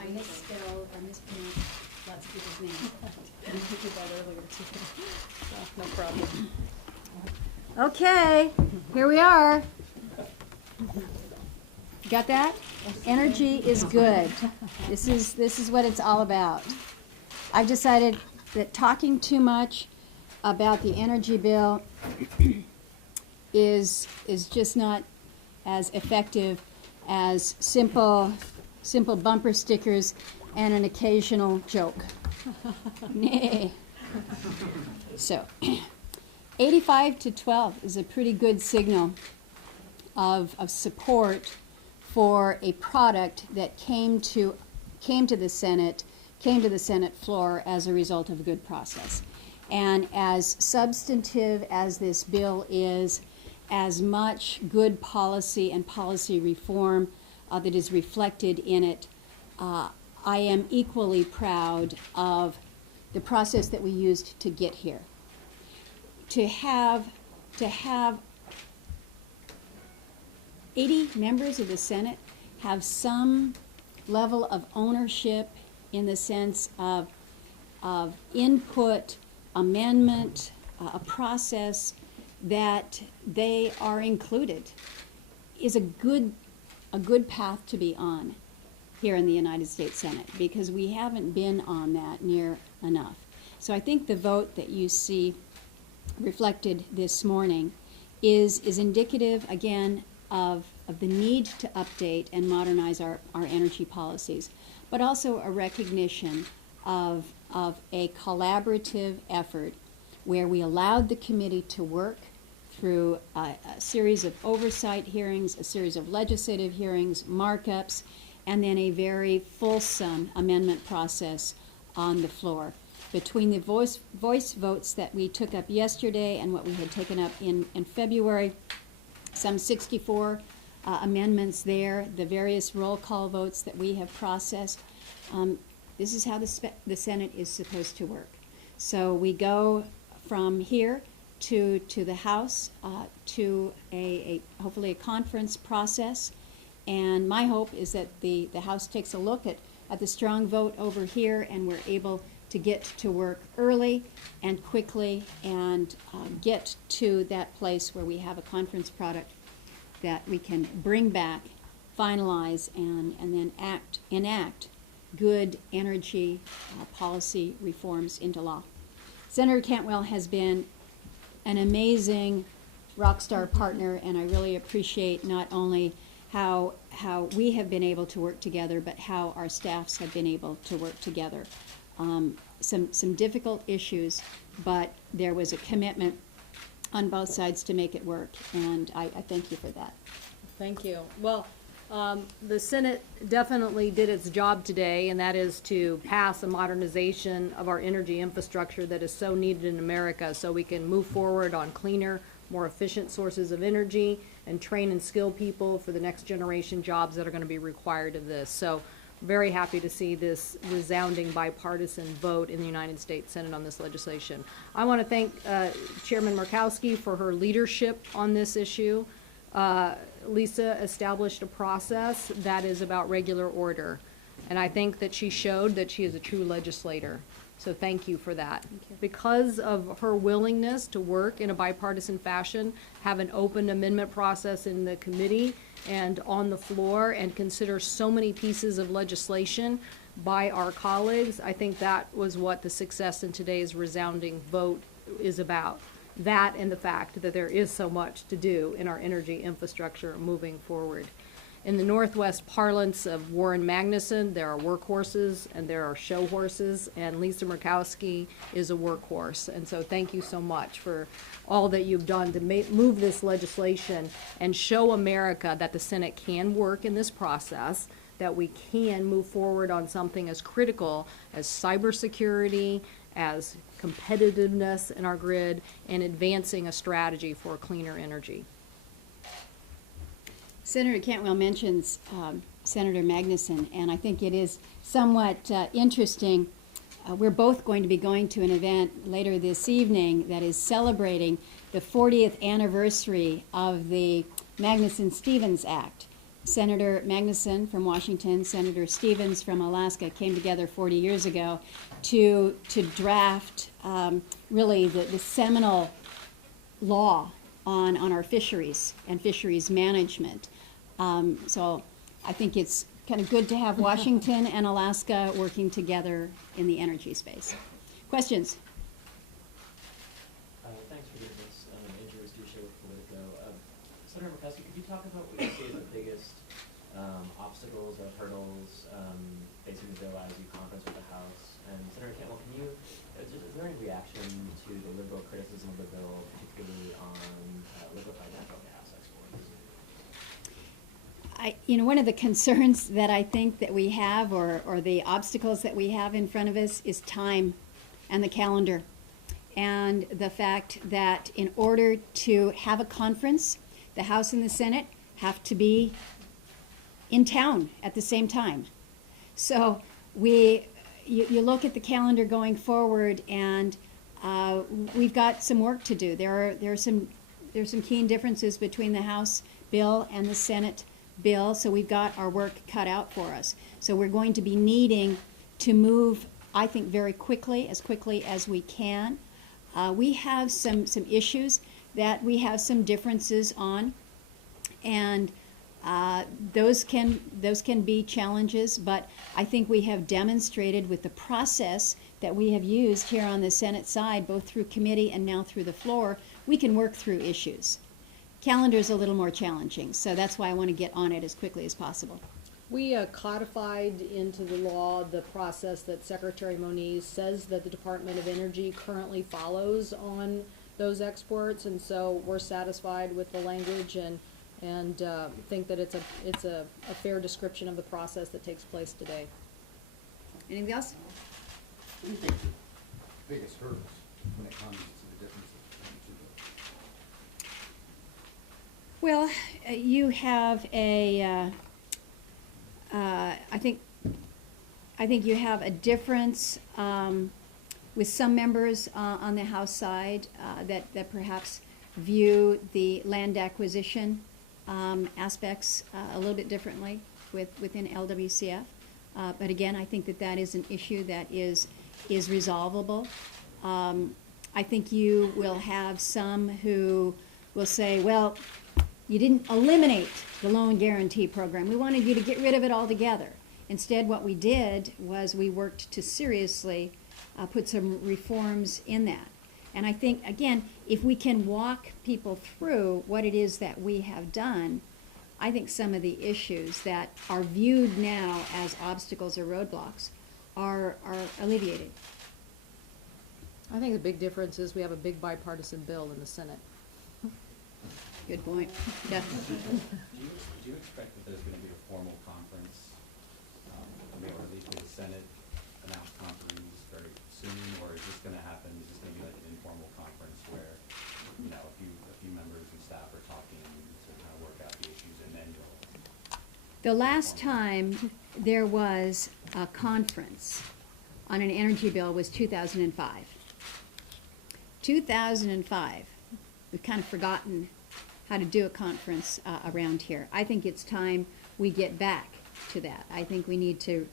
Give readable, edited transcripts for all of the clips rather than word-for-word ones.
I misspelled or mispronounced lots of people's names. I did that earlier too. No problem. Okay, here we are. Got that? Energy is good. This is what it's all about. I've decided that talking too much about the energy bill is just not as effective as simple bumper stickers and an occasional joke. Nay. So 85 to 12 is a pretty good signal of support for a product that came to the Senate floor as a result of a good process. And as substantive as this bill is, as much good policy and policy reform that is reflected in it, I am equally proud of the process that we used to get here. To have 80 members of the Senate have some level of ownership in the sense of input, amendment, a process that they are included is a good path to be on here in the United States Senate, because we haven't been on that near enough. So I think the vote that you see reflected this morning is indicative, again, of the need to update and modernize our energy policies, but also a recognition of a collaborative effort where we allowed the committee to work through a series of oversight hearings, a series of legislative hearings, markups, and then a very fulsome amendment process on the floor. Between the voice votes that we took up yesterday and what we had taken up in February, some 64 amendments there, the various roll call votes that we have processed. This is how the Senate is supposed to work. So we go from here to the House, to hopefully a conference process. And my hope is that the House takes a look at the strong vote over here, and we're able to get to work early and quickly and get to that place where we have a conference product that we can bring back, finalize, and then enact good energy policy reforms into law. Senator Cantwell has been an amazing rock star partner, and I really appreciate not only how we have been able to work together, but how our staffs have been able to work together. Some difficult issues, but there was a commitment on both sides to make it work, and I thank you for that. Thank you. Well, the Senate definitely did its job today, and that is to pass a modernization of our energy infrastructure that is so needed in America, so we can move forward on cleaner, more efficient sources of energy and train and skill people for the next generation jobs that are going to be required of this. So very happy to see this resounding bipartisan vote in the United States Senate on this legislation. I want to thank Chairman Murkowski for her leadership on this issue. Lisa established a process that is about regular order, and I think that she showed that she is a true legislator. So thank you for that. Thank you. Because of her willingness to work in a bipartisan fashion, have an open amendment process in the committee and on the floor, and consider so many pieces of legislation by our colleagues, I think that was what the success in today's resounding vote is about. That and the fact that there is so much to do in our energy infrastructure moving forward. In the Northwest parlance of Warren Magnuson, there are workhorses and there are show horses, and Lisa Murkowski is a workhorse. And so thank you so much for all that you've done to move this legislation and show America that the Senate can work in this process, that we can move forward on something as critical as cybersecurity, as competitiveness in our grid, and advancing a strategy for cleaner energy. Senator Cantwell mentions Senator Magnuson, and I think it is somewhat interesting. We're both going to be going to an event later this evening that is celebrating the 40th anniversary of the Magnuson-Stevens Act. Senator Magnuson from Washington, Senator Stevens from Alaska came together 40 years ago to draft really the seminal law on our fisheries and fisheries management. So I think it's kind of good to have Washington and Alaska working together in the energy space. Questions? Thanks for giving us Andrew Estuche with Politico. Senator Murkowski, could you talk about what you see as the biggest obstacles or hurdles facing the bill as you conference with the House? And Senator Cantwell, is there any reaction to the liberal criticism of the bill, particularly on liquefied natural gas exports? One of the concerns that I think that we have, or the obstacles that we have in front of us, is time and the calendar. And the fact that in order to have a conference, the House and the Senate have to be in town at the same time. So you look at the calendar going forward, and we've got some work to do. There are some keen differences between the House bill and the Senate bill, so we've got our work cut out for us. So we're going to be needing to move, I think, very quickly as we can. We have some issues that we have some differences on, and those can be challenges, but I think we have demonstrated with the process that we have used here on the Senate side, both through committee and now through the floor, we can work through issues. Calendar is a little more challenging, so that's why I want to get on it as quickly as possible. We codified into the law the process that Secretary Moniz says that the Department of Energy currently follows on those exports, and so we're satisfied with the language and think that it's a fair description of the process that takes place today. Anything else? What do you think the biggest hurdles when it comes to the differences between the two bills? Well, you have I think you have a difference with some members on the House side that perhaps view the land acquisition aspects a little bit differently within LWCF. But again, I think that is an issue that is resolvable. I think you will have some who will say, well, you didn't eliminate the loan guarantee program. We wanted you to get rid of it altogether. Instead, what we did was we worked to seriously put some reforms in that. And I think, again, if we can walk people through what it is that we have done, I think some of the issues that are viewed now as obstacles or roadblocks are alleviated. I think the big difference is we have a big bipartisan bill in the Senate. Good point. Yeah. Do you expect that there's going to be a formal conference, or at least with the Senate announced conference very soon, or is this going to happen? Is this going to be like an informal conference where, a few members and staff are talking to kind of work out the issues, and then you'll? The last time there was a conference on an energy bill was 2005. 2005. We've kind of forgotten how to do a conference around here. I think it's time we get back to that. I think we need to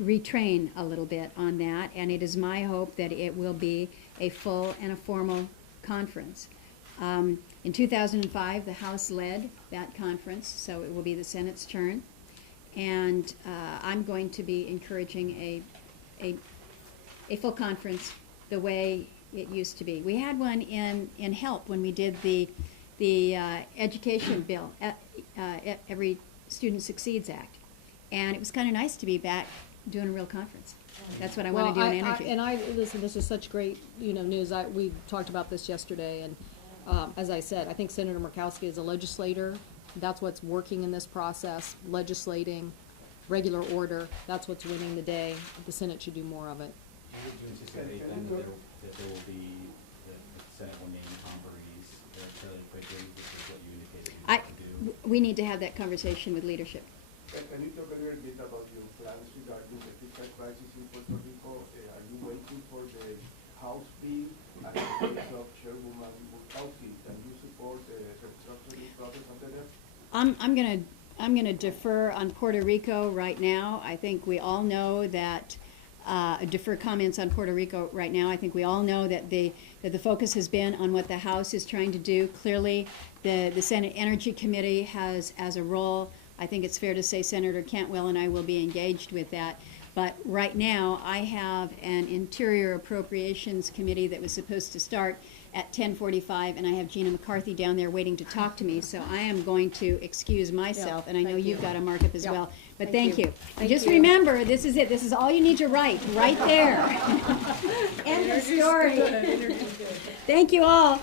retrain a little bit on that, and it is my hope that it will be a full and a formal conference. In 2005, the House led that conference, so it will be the Senate's turn, and I'm going to be encouraging a full conference the way it used to be. We had one in HELP when we did the education bill, Every Student Succeeds Act. And it was kind of nice to be back doing a real conference. That's what I want to do in energy. Listen, this is such great, news. We talked about this yesterday, and as I said, I think Senator Murkowski is a legislator. That's what's working in this process, legislating, regular order. That's what's winning the day. The Senate should do more of it. Do you anticipate then that there will be, the Senate will name Tom Burries fairly quickly, which is what you indicated you want to do? We need to have that conversation with leadership. Can you talk a little bit about your plans regarding the fiscal crisis in Puerto Rico? Are you waiting for the House bill at the case of Chairwoman Murkowski. Can you support the restructuring process under there? I'm gonna defer on Puerto Rico right now. I think we all know that, defer comments on Puerto Rico right now. I think we all know that the focus has been on what the House is trying to do. Clearly, the Senate Energy Committee has as a role. I think it's fair to say Senator Cantwell and I will be engaged with that. But right now, I have an Interior Appropriations Committee that was supposed to start at 10:45, and I have Gina McCarthy down there waiting to talk to me. So I am going to excuse myself, and I know thank you've you. got a markup as Yeah. well. But Thank thank you. you. Thank Just you. remember, this is it. This is all you need to write, right there. End of story. Thank you all.